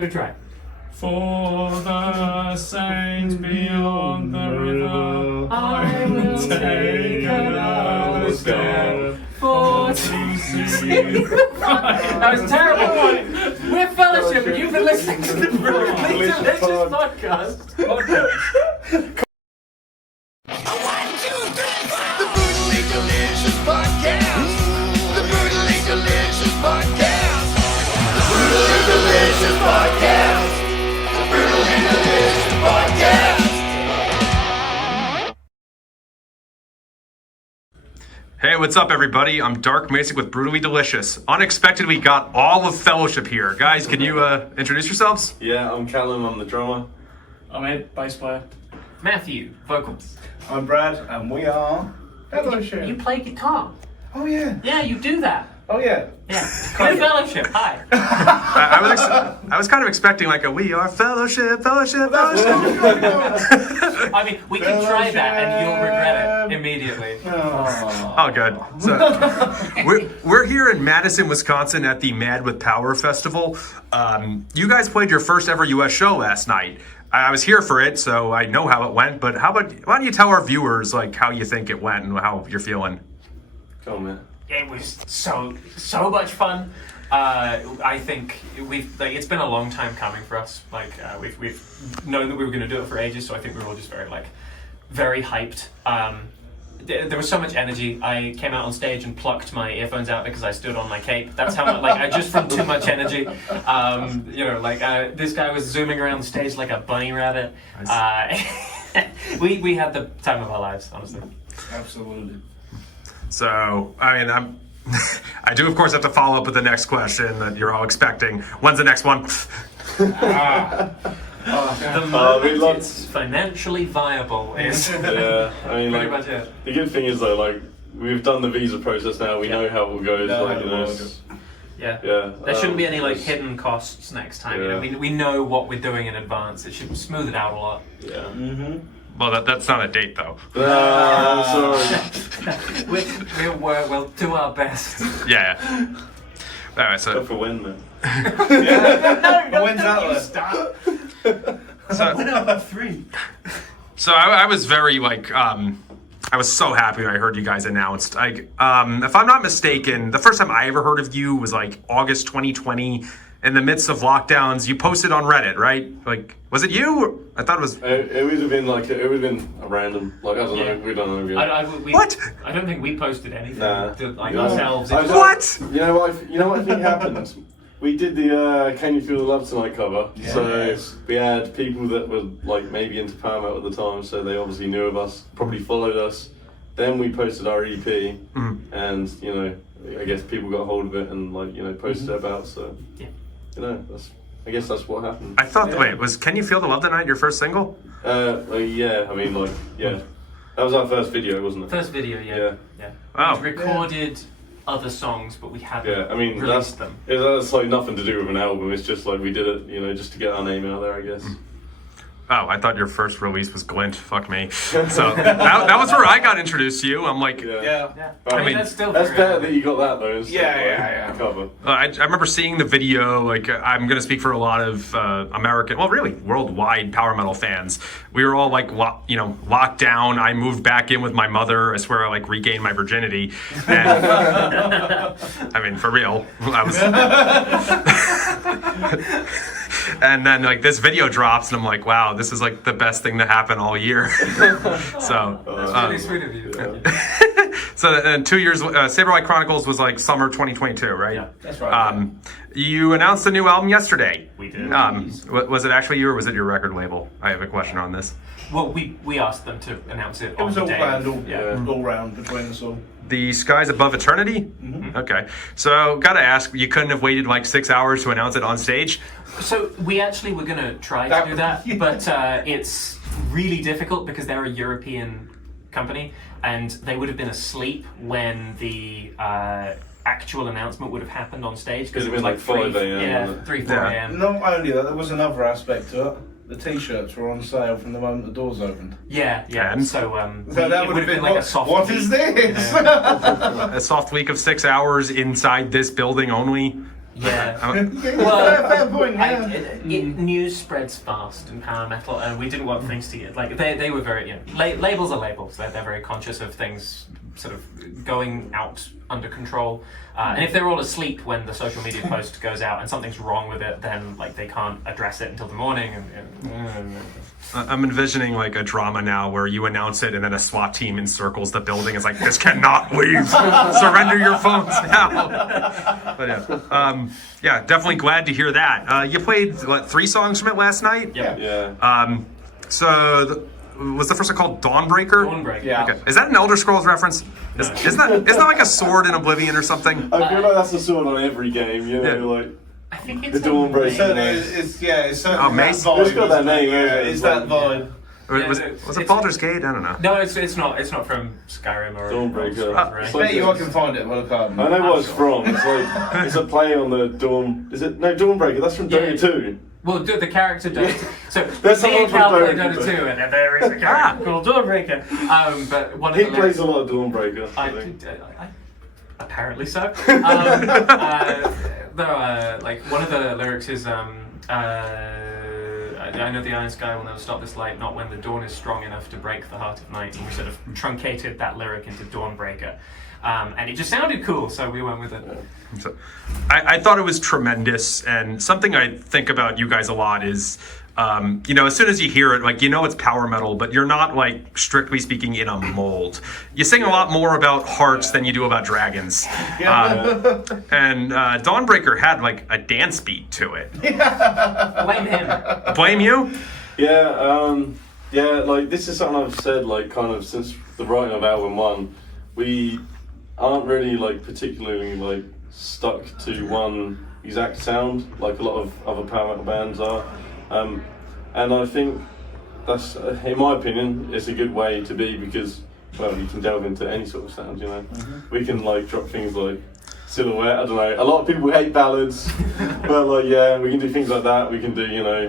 Good try. For the saints beyond the river, I will take another step for to see. That was terrible. We're fellowship, and you've been listening to the Brutally Delicious podcast. The Brutally Delicious Podcast. The Brutally Delicious Podcast. The Brutally Delicious Podcast. The Brutally Delicious Podcast. Hey, what's up, everybody? I'm Dark Mason with Brutally Delicious. Unexpectedly, we got all of Fellowship here. Guys, can you introduce yourselves? Yeah, I'm Callum, I'm the drummer. I'm Ed, bass player. Matthew, vocals. I'm Brad, and we are Fellowship. You play guitar. Oh yeah. Yeah, you do that. Oh yeah. Yeah. We're Fellowship. Hi. I was kind of expecting like a "We Are Fellowship, Fellowship, Fellowship." I mean, we can try that and you'll regret it immediately. Oh, good. So, we're here in Madison, Wisconsin at the Mad with Power Festival. You guys played your first ever U.S. show last night. I was here for it, so I know how it went. But why don't you tell our viewers like how you think it went and how you're feeling? Come on, man. It was so much fun. I think it's been a long time coming for us. We've known that we were going to do it for ages, so I think we were all just very hyped. There was so much energy. I came out on stage and plucked my earphones out because I stood on my cape. That's how much, I just from too much energy. This guy was zooming around the stage like a bunny rabbit. We had the time of our lives, honestly. Absolutely. So, I mean, I do, of course, have to follow up with the next question that you're all expecting. When's the next one? The moment love- it's financially viable is Yeah, I mean, pretty much it. the good thing is though, we've done the visa process now. We know how it will go. Yeah. Yeah. There shouldn't be any hidden costs next time. Yeah. We know what we're doing in advance. It should smooth it out a lot. Yeah. Mm-hmm. Well, that's not a date, though. Sorry. We'll do our best. Yeah. All right, so Go for win, man. When's that one? Stop. Number 3. So I was very I was so happy when I heard you guys announced. If I'm not mistaken, the first time I ever heard of you was August 2020, in the midst of lockdowns. You posted on Reddit, right? Was it you? I thought it was. It would have been a random. I don't know. We don't know. What? I don't think we posted anything Nah. ourselves. What? You know what I think happened? We did the Can You Feel the Love Tonight cover. Yes. So we had people that were maybe into power metal at the time, so they obviously knew of us, probably followed us. Then we posted our EP, and I guess people got hold of it and posted it about. So Yeah. I guess that's what happened. I thought. Wait, was "Can You Feel the Love Tonight" your first single? Yeah. I mean, yeah. That was our first video, wasn't it? First video, yeah. Oh. We recorded other songs, but we haven't Yeah, I mean released them. That's nothing to do with an album. It's just we did it, just to get our name out there, I guess. Oh, I thought your first release was Glint. Fuck me. So that was where I got introduced to you. I'm like, Yeah. Yeah. I mean, that's still That's very better early. that you got that though. Instead Yeah. of, cover. I remember seeing the video. I'm going to speak for a lot of American, well, really worldwide power metal fans. We were all locked down. I moved back in with my mother. I swear I regained my virginity. And, I mean, for real. I was. And then this video drops, and I'm like, wow, this is the best thing to happen all year. So. That's really sweet of you. Yeah. So in 2 years, Saberlight Chronicles was summer 2022, right? Yeah, that's right. You announced a new album yesterday. We did. Was it actually you, or was it your record label? I have a question on this. Well, we asked them to announce it. It was all planned, all Yeah. round between us all. The Skies Above Eternity? Mm-hmm. Okay. So, gotta ask, you couldn't have waited 6 hours to announce it on stage? So we actually were going to try to do that, but it's really difficult because they're a European company, and they would have been asleep when the actual announcement would have happened on stage. Because it was 5 a.m. Yeah, 3, 4 Yeah. a.m. Not only that, there was another aspect to it. The T-shirts were on sale from the moment the doors opened. Yeah. And? So, So that would have been like a soft what week. is this? A soft week of 6 hours inside this building only? Yeah. Fair point, yeah. News spreads fast in power metal, and we didn't want things to get like they were very labels are labels. They're very conscious of things sort of going out under control. And if they're all asleep when the social media post goes out and something's wrong with it, then like they can't address it until the morning. I'm envisioning like a drama now where you announce it and then a SWAT team encircles the building. It's like, this cannot leave. Surrender your phones now. But yeah, definitely glad to hear that. You played what, 3 songs from it last night? Yeah. Was the first one called Dawnbreaker? Dawnbreaker. Yeah. Okay. Is that an Elder Scrolls reference? Isn't that like a sword in Oblivion or something? I feel like that's the sword on every game, you know, like I think it's the Dawnbreaker. It's certainly Oh, Mace? that vibe. It's got that name, Yeah, isn't it? it's that vibe. Was it Baldur's Gate? I don't know. No, it's not from Skyrim or Dawnbreaker. Right? It's I bet you I can find it. Well, I know what it's from. It's like it's a play on the Dawn. Is it no Dawnbreaker? That's from Dota 2. Well, the character Dota. So That's me and someone Cal from play Dota Dota 2, 2. and then there is a character called Dawnbreaker. But one of He the plays lyrics, a lot of Dawnbreaker. I think. apparently so. Like one of the lyrics is I know the iron sky will never stop this light, not when the dawn is strong enough to break the heart of night. And we sort of truncated that lyric into Dawnbreaker. And it just sounded cool, so we went with it. So, I thought it was tremendous, and something I think about you guys a lot is, as soon as you hear it, like, it's power metal, but you're not, like, strictly speaking, in a mold. You sing a lot more about hearts than you do about dragons. And Dawnbreaker had, like, a dance beat to it. Blame him. Blame you? Yeah, like, this is something I've said, like, kind of since the writing of album 1. We aren't really, like, particularly, like, stuck to one exact sound like a lot of other power metal bands are. And I think that's, in my opinion, it's a good way to be because, well, you can delve into any sort of sound, We can, like, drop things like Silhouette, I don't know. A lot of people hate ballads, but, like, yeah, we can do things like that. We can do,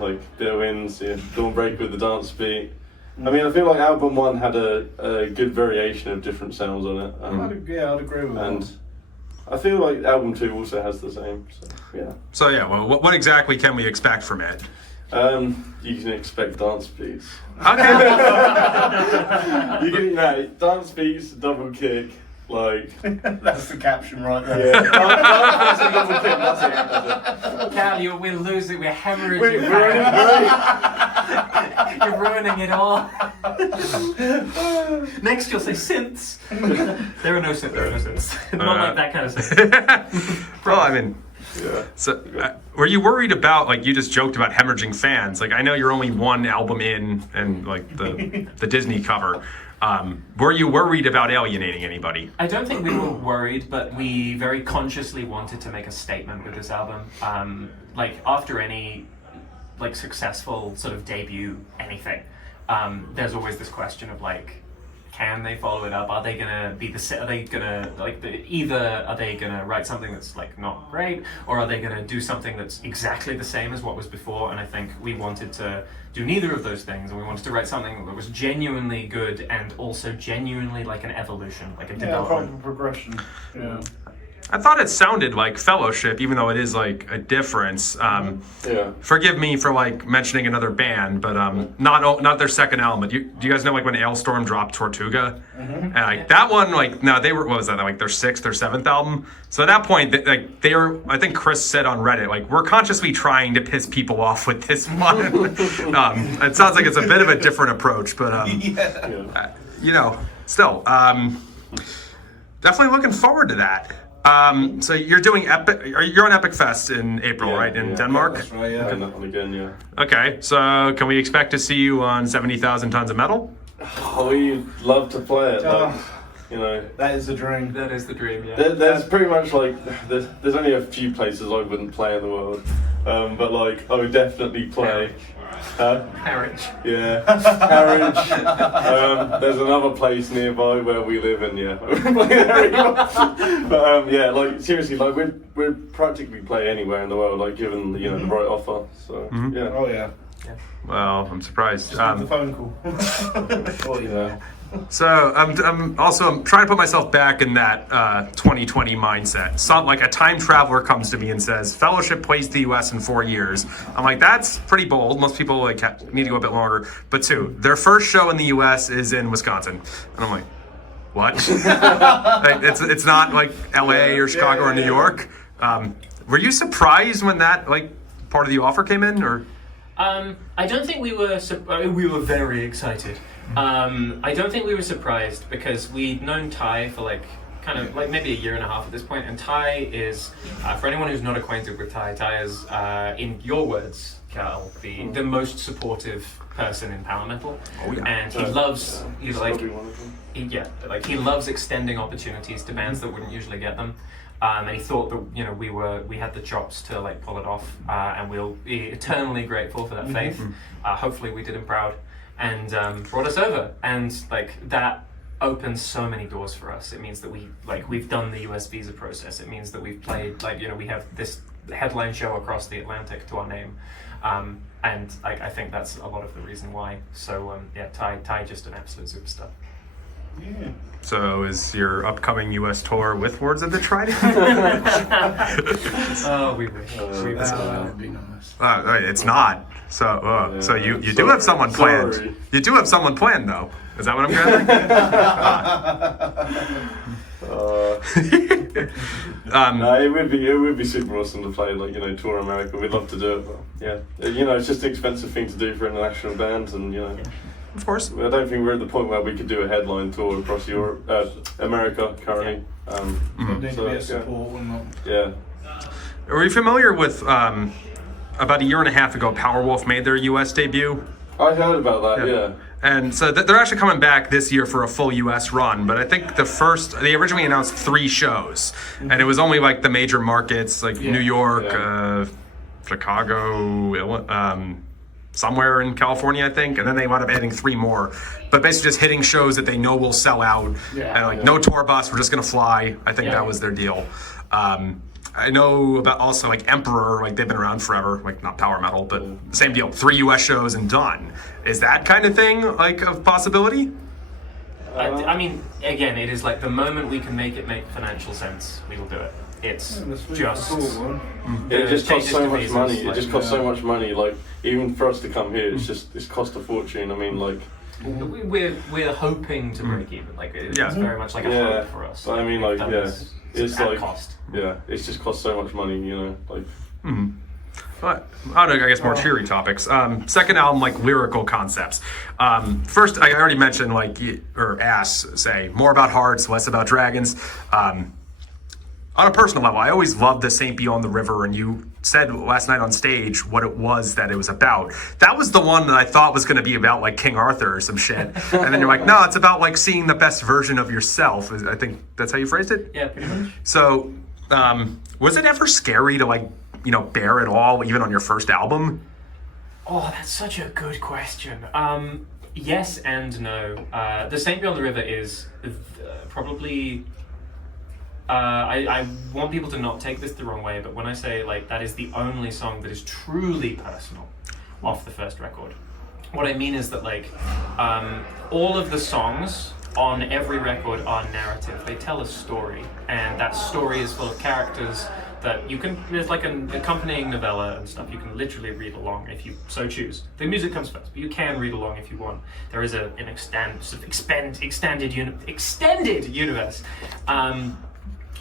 like, Bitter Winds, Dawnbreaker with the dance beat. I mean, I feel like album 1 had a good variation of different sounds on it. I'd agree with that. And I feel like album 2 also has the same, so yeah. So yeah, well, what exactly can we expect from it? You can expect dance beats. Okay. You can, dance beats, double kick, like... That's the caption right there. Yeah, dance beats and double kick, that's it. Cal, we're losing, we're hemorrhaging. We're You're ruining it all. Next you'll say synths. There are no synths. Not like that kind of synth. Well, I mean... Yeah. So, were you worried about, like, you just joked about hemorrhaging fans? Like, I know you're only one album in, and like the Disney cover. Were you worried about alienating anybody? I don't think we were worried, but we very consciously wanted to make a statement with this album. Like, after any, like, successful sort of debut anything, there's always this question of, like, can they follow it up? Are they gonna be are they gonna either are they gonna write something that's like not great, or are they gonna do something that's exactly the same as what was before? And I think we wanted to do neither of those things, and we wanted to write something that was genuinely good and also genuinely like an evolution, like a development. Proper progression. Yeah. I thought it sounded like Fellowship, even though it is like a difference. Yeah. Forgive me for like mentioning another band, but not their second album. But do you guys know like when Ailstorm dropped Tortuga? And like that one, like no, they were what was that like their 6th or 7th album? So at that point, like they were. I think Chris said on Reddit, like we're consciously trying to piss people off with this one. It sounds like it's a bit of a different approach, but still, definitely looking forward to that. So you're doing you're on Epic Fest in April, right? In Denmark? That's right, yeah. And that one again, yeah. Okay, so can we expect to see you on 70,000 Tons of Metal? Oh, we'd love to play it, like, That is the dream. That is the dream, yeah. There's pretty much like, there's only a few places I wouldn't play in the world. But like, I would definitely play Harwich. Yeah, Harwich. There's another place nearby where we live, and yeah, we play there either. But yeah, like seriously, like we'd practically play anywhere in the world, like given the right offer. So yeah. Oh yeah. Well, I'm surprised. Just the phone call. Oh yeah. So I'm trying to put myself back in that 2020 mindset. So like a time traveler comes to me and says, Fellowship plays the U.S. in 4 years. I'm like, that's pretty bold. Most people like need to go a bit longer. But 2, their first show in the U.S. is in Wisconsin, and I'm like, what? Like, it's not like L.A. or Chicago or New York. Were you surprised when that like part of the offer came in, or? I don't think we were. We were very excited. I don't think we were surprised because we'd known Ty for like kind of like maybe a year and a half at this point, and Ty is for anyone who's not acquainted with Ty, Ty is in your words, Cal, the most supportive person in power metal. Oh yeah. And he loves he loves extending opportunities to bands that wouldn't usually get them. And he thought that we had the chops to like pull it off, and we'll be eternally grateful for that faith. Hopefully we did him proud, and brought us over, and like that opens so many doors for us. It means that we've done the US visa process. It means that we've played we have this headline show across the Atlantic to our name, and I think that's a lot of the reason why. So Ty just an absolute superstar. Yeah. So is your upcoming U.S. tour with Words of the Trident? Oh, we wish. That would be nice. It's not. So so you do have someone planned. Sorry. You do have someone planned though. Is that what I'm getting? No, it would be super awesome to play tour America. We'd love to do it, but yeah, it's just an expensive thing to do for international bands, and Of course. I don't think we're at the point where we could do a headline tour across Europe, America currently. Need to be a support, wouldn't it? Yeah. Are you familiar with about a year and a half ago, Powerwolf made their U.S. debut? I heard about that. Yeah. And so they're actually coming back this year for a full U.S. run, but I think they originally announced 3 shows, and it was only like the major markets like New York, Chicago, somewhere in California, I think, and then they wound up adding 3 more. But basically just hitting shows that they know will sell out, and no tour bus, we're just gonna fly. I think that was their deal. I know about also like Emperor, like they've been around forever, like not power metal, but same deal, 3 US shows and done. Is that kind of thing like a possibility? I mean, again, it is like the moment we can make it make financial sense, we will do it. It's just... It just costs so much money. It just costs so much money. Like, even for us to come here, it's cost a fortune. I mean, like... We're hoping to break even. Like, it's very much like a hope for us. But I mean, like, it's like... cost. Yeah, it's just cost so much money, like... But I don't know, I guess more cheery topics. Second album, like lyrical concepts. First, I already mentioned, like, say, more about hearts, less about dragons. On a personal level, I always loved the Saint Beyond the River, and you said last night on stage what it was that it was about. That was the one that I thought was going to be about like King Arthur or some shit. And then you're like, no, it's about like seeing the best version of yourself. I think that's how you phrased it? Yeah, pretty much. So, was it ever scary to like, bear it all, even on your first album? Oh, that's such a good question. Yes and no. The Saint Beyond the River is probably... I want people to not take this the wrong way, but when I say like that is the only song that is truly personal off the first record, what I mean is that like all of the songs on every record are narrative. They tell a story, and that story is full of characters that you can, there's like an accompanying novella and stuff. You can literally read along if you so choose. The music comes first, but you can read along if you want. There is an extended universe.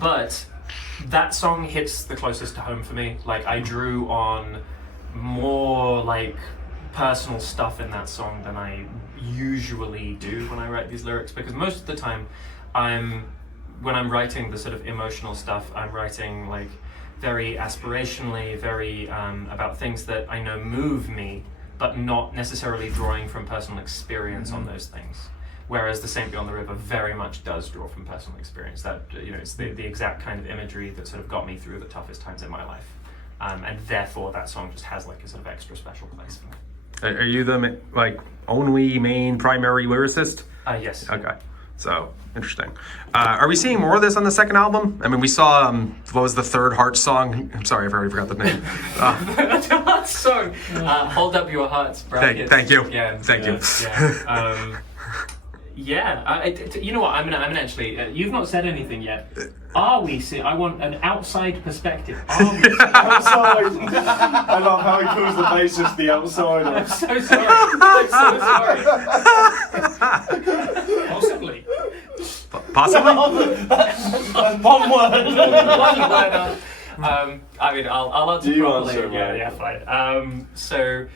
But that song hits the closest to home for me. Like, I drew on more like personal stuff in that song than I usually do when I write these lyrics, because most of the time when I'm writing the sort of emotional stuff, I'm writing like very aspirationally, very about things that I know move me, but not necessarily drawing from personal experience on those things. Whereas the Saint Beyond the River very much does draw from personal experience. That it's the exact kind of imagery that sort of got me through the toughest times in my life, and therefore that song just has like a sort of extra special place for me. Are you the like only main primary lyricist? Yes. Okay, so interesting. Are we seeing more of this on the second album? I mean, we saw what was the third Heart song? I'm sorry, I've already forgot the name. That song. Hold up your hearts, brackets. Thank you. Yeah. Thank you. Yeah. You know what? I'm gonna actually. You've not said anything yet. Are we seeing? I want an outside perspective. Are we seeing? Outside. I love how he calls the bassist the outsider. I'm so sorry. I'm so sorry. Possibly. Possibly. One word. One word. I mean, I'll answer You properly. answer, Yeah, right. yeah, fine. So,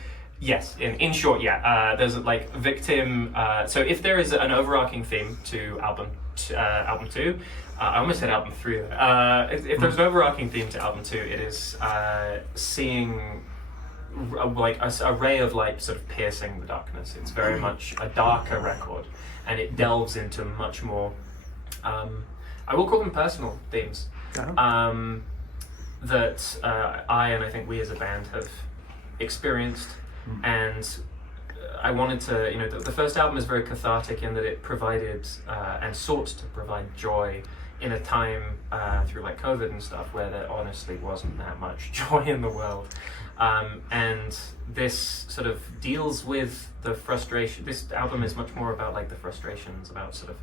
yes, in short, yeah. There's like victim. So if there is an overarching theme to album 2, I almost said album 3. If there's an overarching theme to album 2, it is seeing like a ray of light sort of piercing the darkness. It's very much a darker record, and it delves into much more. I will call them personal themes. That I and I think we as a band have experienced, and I wanted to, the first album is very cathartic in that it provided and sought to provide joy in a time through like COVID and stuff where there honestly wasn't that much joy in the world, and this sort of deals with the frustration. This album is much more about like the frustrations, about sort of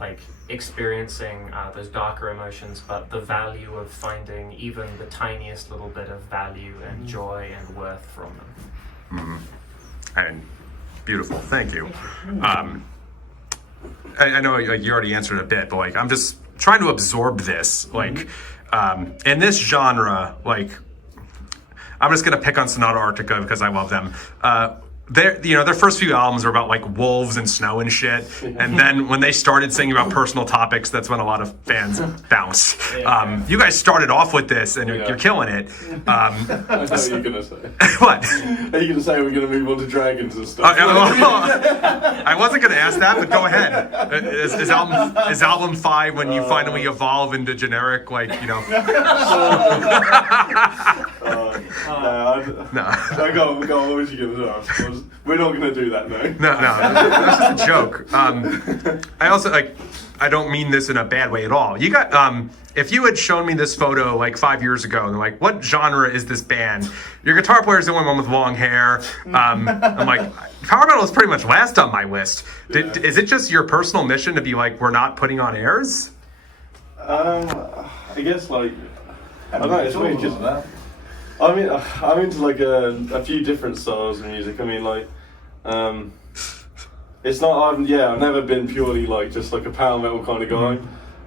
like experiencing those darker emotions, but the value of finding even the tiniest little bit of value and joy and worth from them. And beautiful, thank you. I know like you already answered a bit, but like I'm just trying to absorb this. Like in this genre, like I'm just gonna pick on Sonata Arctica because I love them. Their first few albums were about like wolves and snow and shit, and then when they started singing about personal topics, that's when a lot of fans bounced. You guys started off with this, and you're killing it. I know what you're gonna say. What? Are you gonna say we're gonna move on to dragons and stuff? I wasn't gonna ask that, but go ahead. Is album 5 when you finally evolve into generic, like No. Go on. What was you gonna ask? We're not gonna do that, no. No, that's just a joke. I also I don't mean this in a bad way at all. You got if you had shown me this photo like 5 years ago and like, what genre is this band? Your guitar player is the only one with long hair. I'm like, power metal is pretty much last on my list. Is it just your personal mission to be like, we're not putting on airs? I guess like I don't know. It's weird because I mean I'm into like a few different styles of music. I mean like it's not I've never been purely like just like a power metal kind of guy.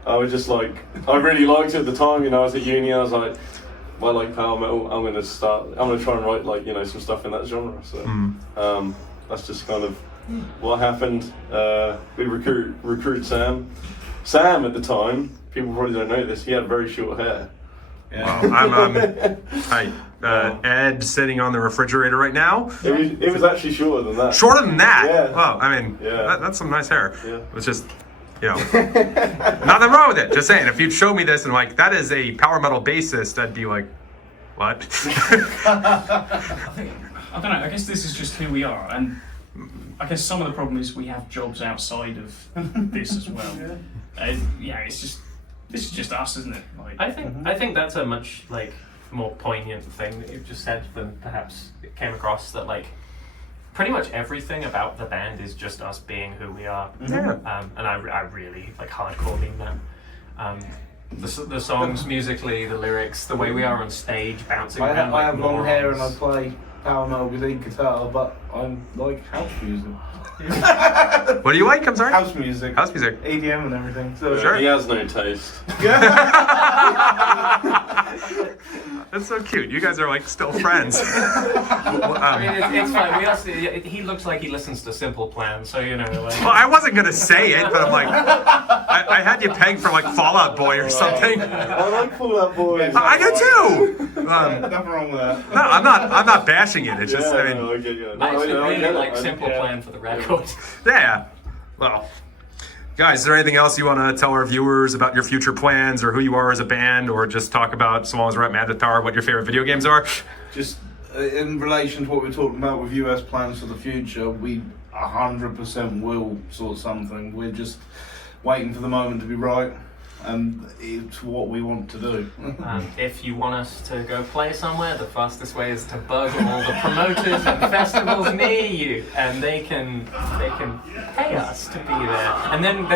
I was just like I really liked it at the time. I was at uni. I was like, I like power metal. I'm gonna try and write like some stuff in that genre. So that's just kind of what happened. We recruited Sam. Sam at the time, people probably don't know this. He had very short hair. Yeah. Well, Ed sitting on the refrigerator right now. It was actually shorter than that. Shorter than that? Yeah. Well, I mean, Yeah. that's some nice hair. Yeah. It's just, nothing wrong with it. Just saying, if you'd show me this and like, that is a power metal bassist, I'd be like, what? I don't know, I guess this is just who we are, and I guess some of the problem is we have jobs outside of this as well. This is just us, isn't it? Like, I think that's a much like more poignant thing that you've just said than perhaps it came across, that like pretty much everything about the band is just us being who we are. Yeah. And I really like hardcore mean that. The songs musically, the lyrics, the way we are on stage, bouncing around. I have long hair and I play power metal guitar, but I'm like house music. What do you like? I'm sorry? House music. House music. EDM and everything. So Sure. He has no taste. That's so cute. You guys are like still friends. I mean, it's fine. He looks like he listens to Simple Plan, so like. Well, I wasn't gonna say it, but I'm like, I had you pegged for like Fall Out Boy or something. I like Fall Out Boy. I do too. nothing wrong with that. No, I'm not bashing it. It's just, I mean, I actually really like Simple Plan for the record. yeah. Well, guys, is there anything else you want to tell our viewers about your future plans or who you are as a band, or just talk about, so long as we're at Mad with Power, what your favorite video games are? Just in relation to what we're talking about with US plans for the future, we 100% will sort something. We're just waiting for the moment to be right, and it's what we want to do. If you want us to go play somewhere, the fastest way is to bug all the promoters and festivals near you, and they can pay us to be there. And then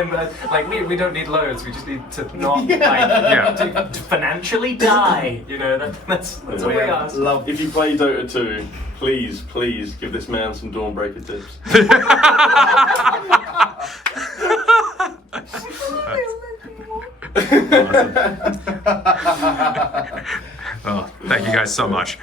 like we don't need loads. We just need to not to financially die. You know, that's all we ask. If you play Dota 2, please give this man some Dawnbreaker tips. Oh, thank you guys so much.